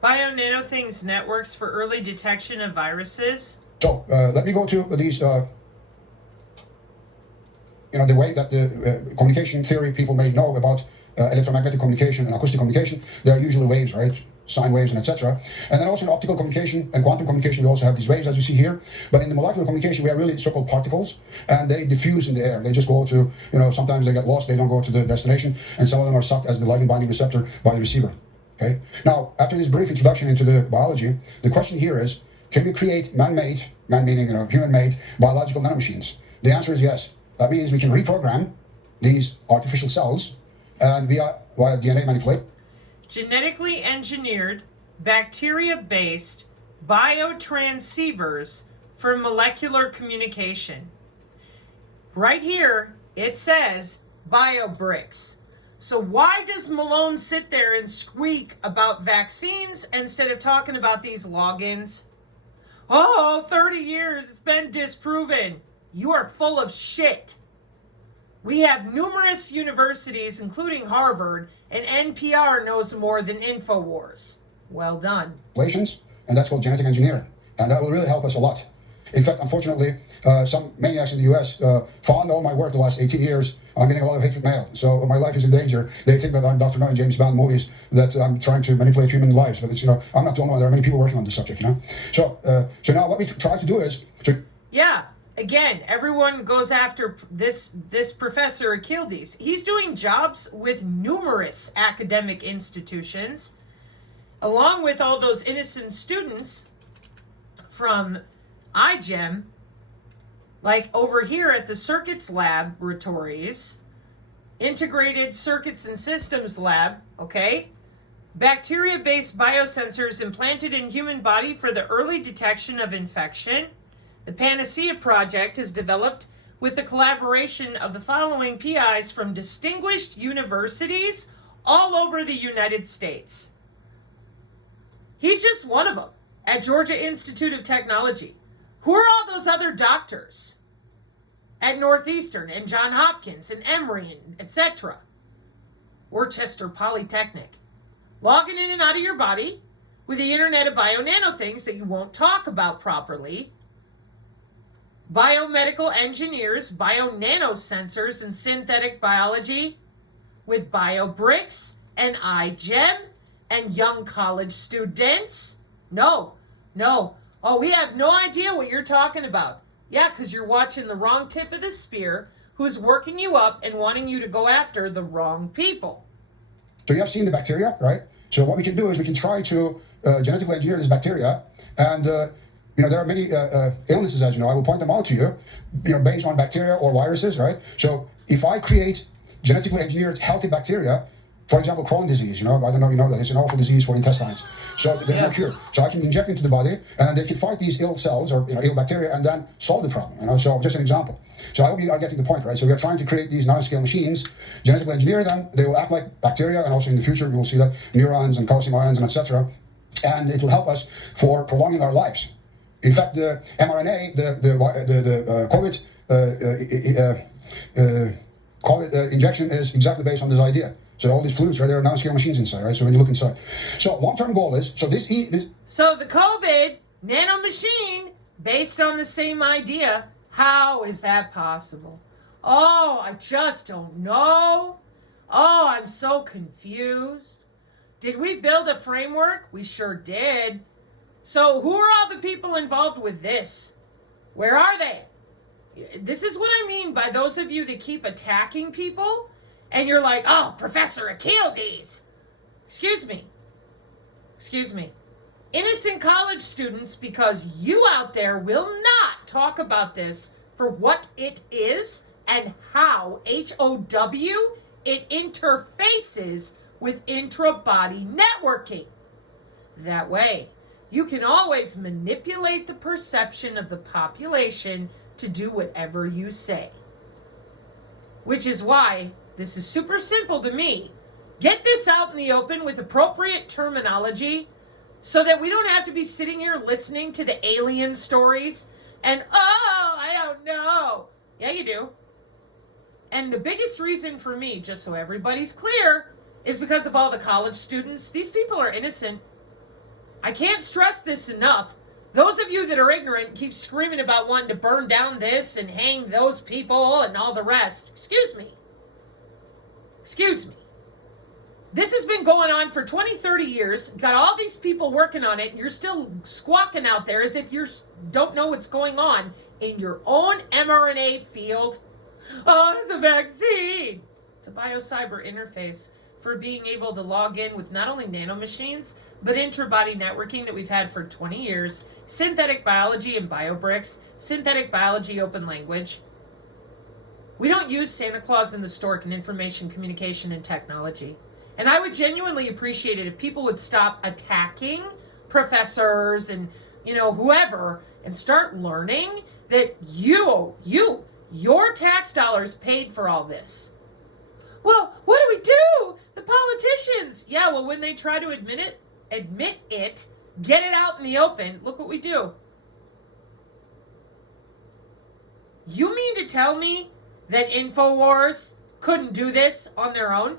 Bio-Nanothings networks for early detection of viruses. So let me go to these, the way that the communication theory people may know about electromagnetic communication and acoustic communication. They are usually waves, right? Sine waves and etc. And then also in optical communication and quantum communication, we also have these waves as you see here. But in the molecular communication, we have really so-called particles, and they diffuse in the air. They just go to, sometimes they get lost, they don't go to the destination, and some of them are sucked as the ligand binding receptor by the receiver. Okay. Now, after this brief introduction into the biology, the question here is, can we create man-made, man meaning human-made, biological nanomachines? The answer is yes. That means we can reprogram these artificial cells and via DNA manipulation. Genetically engineered, bacteria-based biotransceivers for molecular communication. Right here, it says BioBricks. So why does Malone sit there and squeak about vaccines instead of talking about these logins? Oh, 30 years, it's been disproven. You are full of shit. We have numerous universities, including Harvard, and NPR knows more than InfoWars. Well done. And that's called genetic engineering. And that will really help us a lot. In fact, unfortunately, some maniacs in the US found all my work the last 18 years. I'm getting a lot of hateful mail. So my life is in danger. They think that I'm Dr. No in James Bond movies, that I'm trying to manipulate human lives. But it's, I'm not the only one. There are many people working on this subject, So now what we try to do is to... Yeah. Again, everyone goes after this Professor Achilles. He's doing jobs with numerous academic institutions, along with all those innocent students from iGEM, like over here at the Circuits Laboratories, Integrated Circuits and Systems Lab, okay? Bacteria-based biosensors implanted in human body for the early detection of infection. The Panacea Project is developed with the collaboration of the following PIs from distinguished universities all over the United States. He's just one of them at Georgia Institute of Technology. Who are all those other doctors at Northeastern and Johns Hopkins and Emory and etc.? Worcester Polytechnic. Logging in and out of your body with the Internet of Bio-Nanothings that you won't talk about properly. Biomedical engineers, bio-nanosensors, and synthetic biology with BioBricks and iGEM and young college students. No. Oh, we have no idea what you're talking about. Yeah, because you're watching the wrong tip of the spear who's working you up and wanting you to go after the wrong people. So you have seen the bacteria, right? So what we can do is we can try to genetically engineer this bacteria, and there are many illnesses, as you know. I will point them out to you, based on bacteria or viruses, right? So if I create genetically engineered healthy bacteria, for example, Crohn's disease, I don't know if you know that, it's an awful disease for intestines. So there's no cure. So I can inject into the body, and they can fight these ill cells or ill bacteria, and then solve the problem. So just an example. So I hope you are getting the point, right? So we are trying to create these nanoscale machines, genetically engineer them. They will act like bacteria, and also in the future we will see that neurons and calcium ions and etc. And it will help us for prolonging our lives. In fact, the mRNA, the COVID injection is exactly based on this idea. So all these fluids, right, there are nanoscale machines inside, right? So when you look inside. So long-term goal is, so the COVID nanomachine, based on the same idea, how is that possible? Oh, I just don't know. Oh, I'm so confused. Did we build a framework? We sure did. So who are all the people involved with this? Where are they? This is what I mean by those of you that keep attacking people, and you're like, oh, Professor Achilles. Excuse me. Innocent college students, because you out there will not talk about this for what it is and how, H-O-W, it interfaces with intra-body networking. That way, you can always manipulate the perception of the population to do whatever you say. Which is why this is super simple to me. Get this out in the open with appropriate terminology so that we don't have to be sitting here listening to the alien stories and, oh, I don't know. Yeah, you do. And the biggest reason for me, just so everybody's clear, is because of all the college students. These people are innocent. I can't stress this enough. Those of you that are ignorant keep screaming about wanting to burn down this and hang those people and all the rest. Excuse me. Excuse me. This has been going on for 20, 30 years. Got all these people working on it, and you're still squawking out there as if you don't know what's going on in your own mRNA field. Oh, it's a vaccine. It's a biocyber interface for being able to log in with not only nanomachines, but intra-body networking that we've had for 20 years, synthetic biology and biobricks, synthetic biology open language. We don't use Santa Claus in the stork in information communication and technology. And I would genuinely appreciate it if people would stop attacking professors and, whoever, and start learning that your tax dollars paid for all this. Well, what do we do? The politicians. Yeah, well, when they try to admit it, get it out in the open, look what we do. You mean to tell me that InfoWars couldn't do this on their own?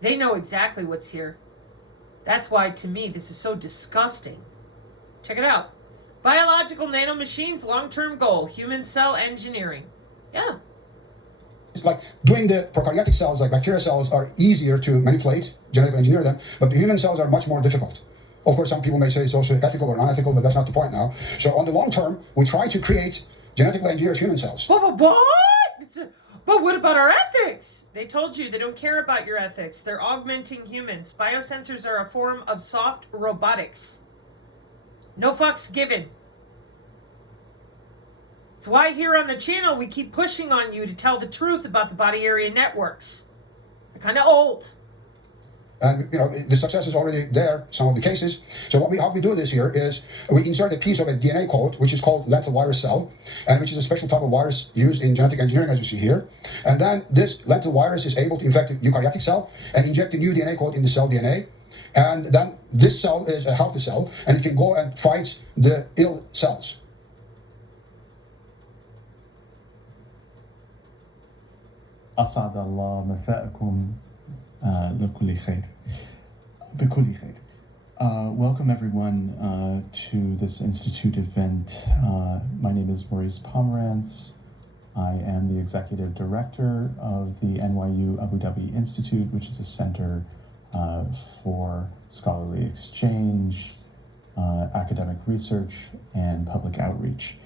They know exactly what's here. That's why, to me, this is so disgusting. Check it out. Biological nanomachines, long-term goal, human cell engineering. Yeah. It's like doing the prokaryotic cells, like bacteria cells, are easier to manipulate, genetically engineer them, but the human cells are much more difficult. Of course, some people may say it's also ethical or unethical, but that's not the point now. So on the long term, we try to create genetically engineered human cells. What? But what about our ethics? They told you they don't care about your ethics. They're augmenting humans. Biosensors are a form of soft robotics. No fucks given. It's why here on the channel we keep pushing on you to tell the truth about the body area networks. They're kind of old. And the success is already there, some of the cases. So how we do this here is we insert a piece of a DNA code, which is called lentivirus cell, and which is a special type of virus used in genetic engineering, as you see here. And then this lentivirus is able to infect a eukaryotic cell and inject a new DNA code in the cell DNA. And then this cell is a healthy cell, and it can go and fight the ill cells. أسعد الله مساءكم لكل خير بكل خير. Welcome everyone to this Institute event. My name is Maurice Pomerantz. I am the Executive Director of the NYU Abu Dhabi Institute, which is a center for scholarly exchange, academic research, and public outreach.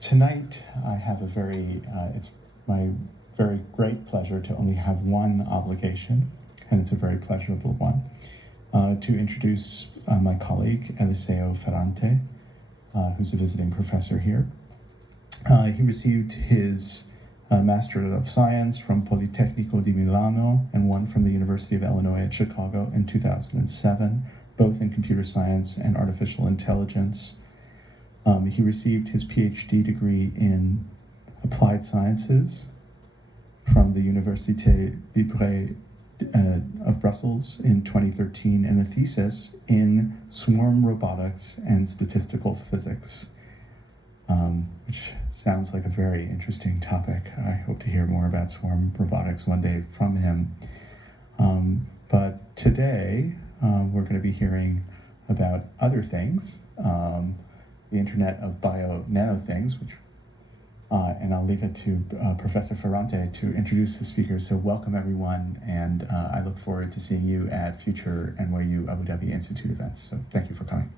Tonight I have it's my very great pleasure to only have one obligation, and it's a very pleasurable one, to introduce my colleague, Eliseo Ferrante, who's a visiting professor here. He received his Master of Science from Politecnico di Milano and one from the University of Illinois at Chicago in 2007, both in computer science and artificial intelligence. He received his PhD degree in Applied Sciences from the Université Libre of Brussels in 2013, and a thesis in swarm robotics and statistical physics, which sounds like a very interesting topic. I hope to hear more about swarm robotics one day from him. But today, we're going to be hearing about other things, the Internet of Bio-Nano Things, and I'll leave it to Professor Ferrante to introduce the speakers. So welcome everyone, and I look forward to seeing you at future NYU Abu Dhabi Institute events. So thank you for coming.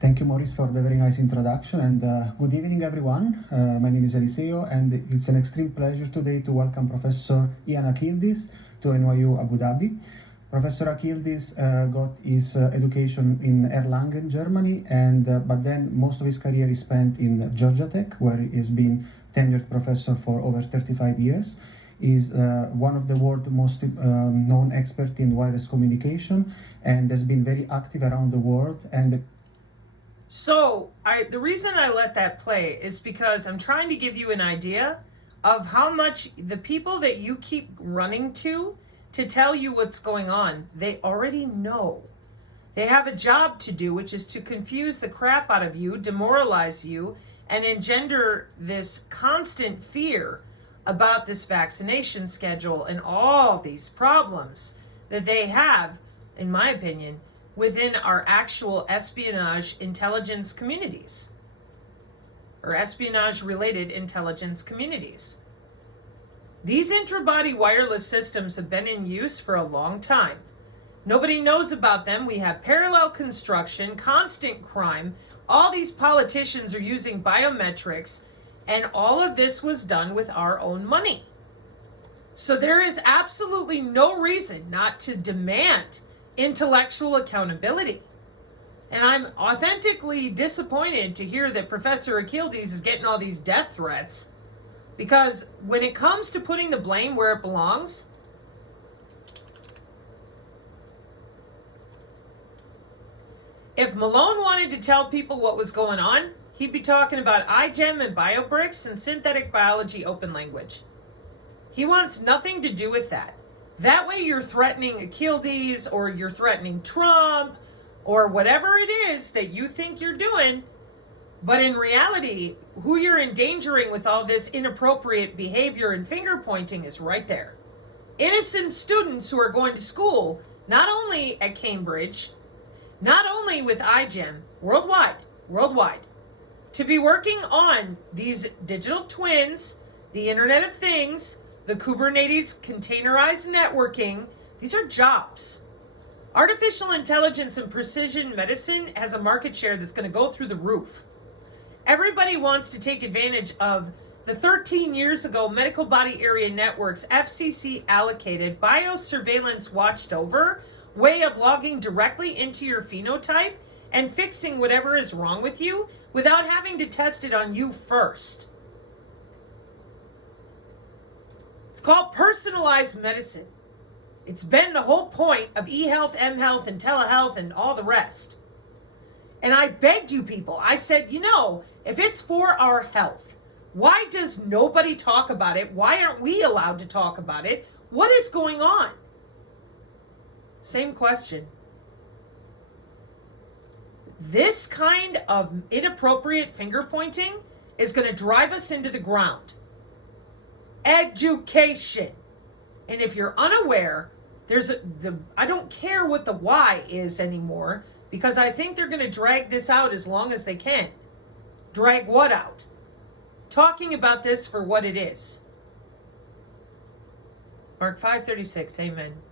Thank you, Maurice, for the very nice introduction, and good evening, everyone. My name is Eliseo, and it's an extreme pleasure today to welcome Professor Ian Akyildiz to NYU Abu Dhabi. Professor Akyildiz got his education in Erlangen, Germany, and but then most of his career is spent in Georgia Tech, where he has been tenured professor for over 35 years. He's one of the world's most known experts in wireless communication, and has been very active around the world. And So, the reason I let that play is because I'm trying to give you an idea of how much the people that you keep running to tell you what's going on, they already know. They have a job to do, which is to confuse the crap out of you, demoralize you, and engender this constant fear about this vaccination schedule and all these problems that they have, in my opinion, within our actual espionage intelligence communities or espionage related intelligence communities. These intra-body wireless systems have been in use for a long time. Nobody knows about them. We have parallel construction, constant crime. All these politicians are using biometrics, and all of this was done with our own money. So there is absolutely no reason not to demand intellectual accountability. And I'm authentically disappointed to hear that Professor Achildes is getting all these death threats, because when it comes to putting the blame where it belongs, if Malone wanted to tell people what was going on, he'd be talking about iGEM and BioBricks and synthetic biology open language. He wants nothing to do with that. That way you're threatening Achilles, or you're threatening Trump, or whatever it is that you think you're doing. But in reality, who you're endangering with all this inappropriate behavior and finger pointing is right there. Innocent students who are going to school, not only at Cambridge, not only with iGEM, worldwide, to be working on these digital twins, the Internet of Things, the Kubernetes containerized networking. These are jobs. Artificial intelligence and precision medicine has a market share that's going to go through the roof. Everybody wants to take advantage of the 13 years ago medical body area networks FCC allocated biosurveillance watched over way of logging directly into your phenotype and fixing whatever is wrong with you without having to test it on you first. It's called personalized medicine. It's been the whole point of e-health, m-health, and telehealth and all the rest. And I begged you people, I said, if it's for our health, why does nobody talk about it? Why aren't we allowed to talk about it? What is going on? Same question. This kind of inappropriate finger pointing is going to drive us into the ground. Education. And if you're unaware, I don't care what the why is anymore, because I think they're going to drag this out as long as they can. Drag what out? Talking about this for what it is. Mark 5:36, amen.